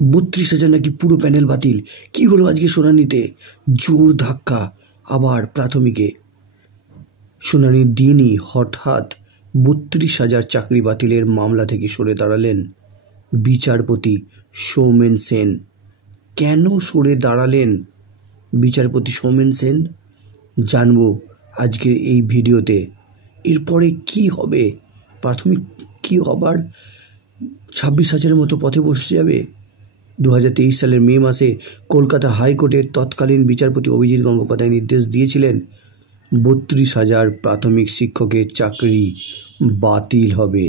32,000 নাকি পুরো প্যানেল বাতিল। কি হলো আজকে শুনানিতে? জোর ধাক্কা আবার প্রাথমিকে। শুনানির দিনই হঠাৎ 32,000 চাকরি বাতিলের মামলা থেকে সরে দাঁড়ালেন বিচারপতি সৌমেন সেন। কেন সরে দাঁড়ালেন বিচারপতি সৌমেন সেন জানবো আজকের এই ভিডিওতে। এরপরে কি হবে? প্রাথমিক কি হবার 26,000-এর মতো পথে বসে যাবে। 2023 সালের মে মাসে কলকাতা হাইকোর্টের তৎকালীন বিচারপতি অভিজিৎ গঙ্গোপাধ্যায় নির্দেশ দিয়েছিলেন 32,000 প্রাথমিক শিক্ষকের চাকরি বাতিল হবে।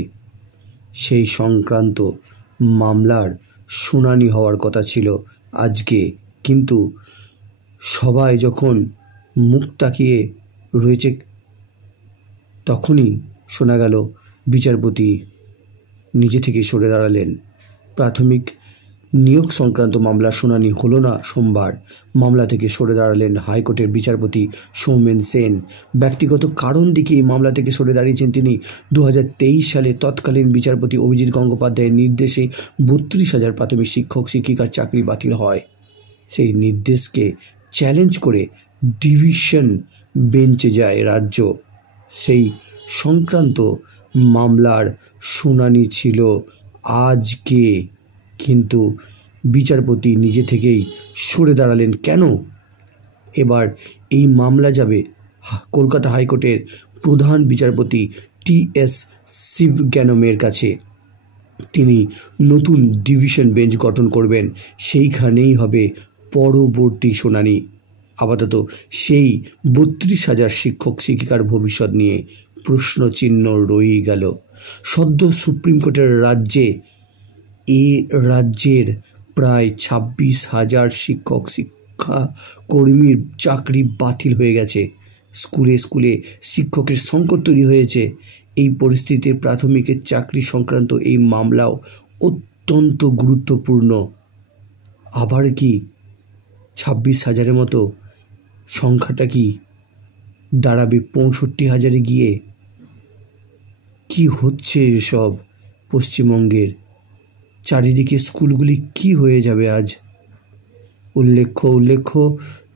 সেই সংক্রান্ত মামলার শুনানি হওয়ার কথা ছিল আজকে, কিন্তু সবাই যখন মুখ তাকিয়ে রয়েছে তখনই শোনা গেল বিচারপতি নিজে থেকে সরে দাঁড়ালেন। প্রাথমিক নিয়োগ সংক্রান্ত মামলার শুনানি হলো না সোমবার। মামলা থেকে সরে দাঁড়ালেন হাইকোর্টের বিচারপতি সৌমেন সেন। ব্যক্তিগত কারণ দেখিয়ে এই মামলা থেকে সরে দাঁড়িয়েছেন তিনি। 2023 সালে তৎকালীন বিচারপতি অভিজিৎ গঙ্গোপাধ্যায়ের নির্দেশে 32,000 প্রাথমিক শিক্ষক শিক্ষিকার চাকরি বাতিল হয়। সেই নির্দেশকে চ্যালেঞ্জ করে ডিভিশন বেঞ্চে যায় রাজ্য। সেই সংক্রান্ত মামলার শুনানি ছিল আজকে, কিন্তু বিচারপতি নিজে থেকেই সরে দাঁড়ালেন কেন? এবার এই মামলা যাবে কলকাতা হাইকোর্টের প্রধান বিচারপতি TS শিবজ্ঞানমের কাছে। তিনি নতুন ডিভিশন বেঞ্চ গঠন করবেন, সেইখানেই হবে পরবর্তী শুনানি। আপাতত সেই 32,000 শিক্ষক শিক্ষিকার ভবিষ্যৎ নিয়ে প্রশ্নচিহ্ন রয়ে গেল। সদ্য সুপ্রিম কোর্টের রাজ্যের প্রায় 26,000 শিক্ষক শিক্ষা কর্মীর চাকরি বাতিল হয়ে গেছে। স্কুলে স্কুলে শিক্ষকের সংকট তৈরি হয়েছে। এই পরিস্থিতিতে প্রাথমিকের চাকরি সংক্রান্ত এই মামলাও অত্যন্ত গুরুত্বপূর্ণ। আবার কি 26,000-এর মতো সংখ্যাটা কি দাঁড়াবে 65,000-এ গিয়ে? কি হচ্ছে এসব পশ্চিমবঙ্গের? চারিদিকে স্কুলগুলি কি হয়ে যাবে আজ? উল্লেখ্য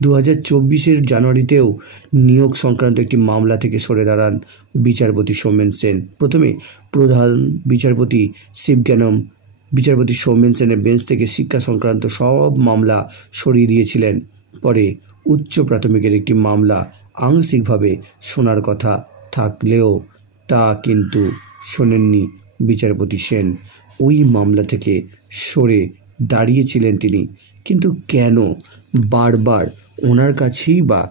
2024-এর জানুয়ারিতেও নিয়োগ সংক্রান্ত একটি মামলা থেকে সরে দাঁড়ান বিচারপতি সৌমেন সেন। প্রথমে প্রধান বিচারপতি শিবজ্ঞানম বিচারপতি সৌমেন সেনের বেঞ্চ থেকে শিক্ষা সংক্রান্ত সব মামলা সরিয়ে দিয়েছিলেন। পরে উচ্চ প্রাথমিকের একটি মামলা আংশিকভাবে শোনার কথা থাকলেও তা কিন্তু শোনেননি বিচারপতি সেন। ওই মামলা থেকে সরে দাঁড়িয়েছিলেন তিনি, কিন্তু কেন বারবার ওনার কাছেই বা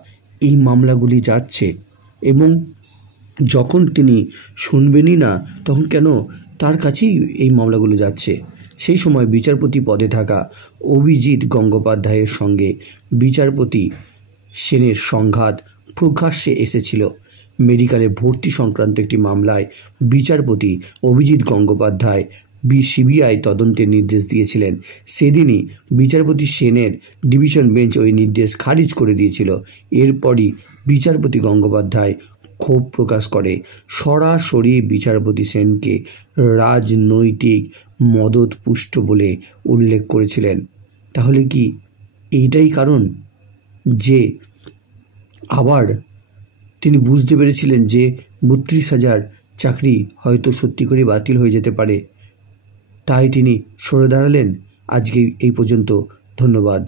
এই মামলাগুলি যাচ্ছে? এবং যখন তিনি শুনবেনই না তখন কেন তার কাছেই এই মামলাগুলো যাচ্ছে? সেই সময় বিচারপতি পদে থাকা অভিজিৎ গঙ্গোপাধ্যায়ের সঙ্গে বিচারপতি সেনের সংঘাত প্রকাশ্যে এসেছিল। মেডিকেলে ভর্তি সংক্রান্ত একটি মামলায় বিচারপতি অভিজিৎ গঙ্গোপাধ্যায় সিবিআই তদন্তের নির্দেশ দিয়েছিলেন। সেদিনই বিচারপতি সেনের ডিভিশন বেঞ্চ ওই নির্দেশ খারিজ করে দিয়েছিল। এরপরই বিচারপতি গঙ্গোপাধ্যায় ক্ষোভ প্রকাশ করে সরাসরি বিচারপতি সেনকে রাজনৈতিক মদতপুষ্ট বলে উল্লেখ করেছিলেন। তাহলে কি এইটাই কারণ যে আবার তিনি বুঝতে পেরেছিলেন যে 32,000 চাকরি হয়তো সত্যি করে বাতিল হয়ে যেতে পারে, তাই তিনি সরে দাঁড়ালেন? আজকে এই পর্যন্ত। ধন্যবাদ।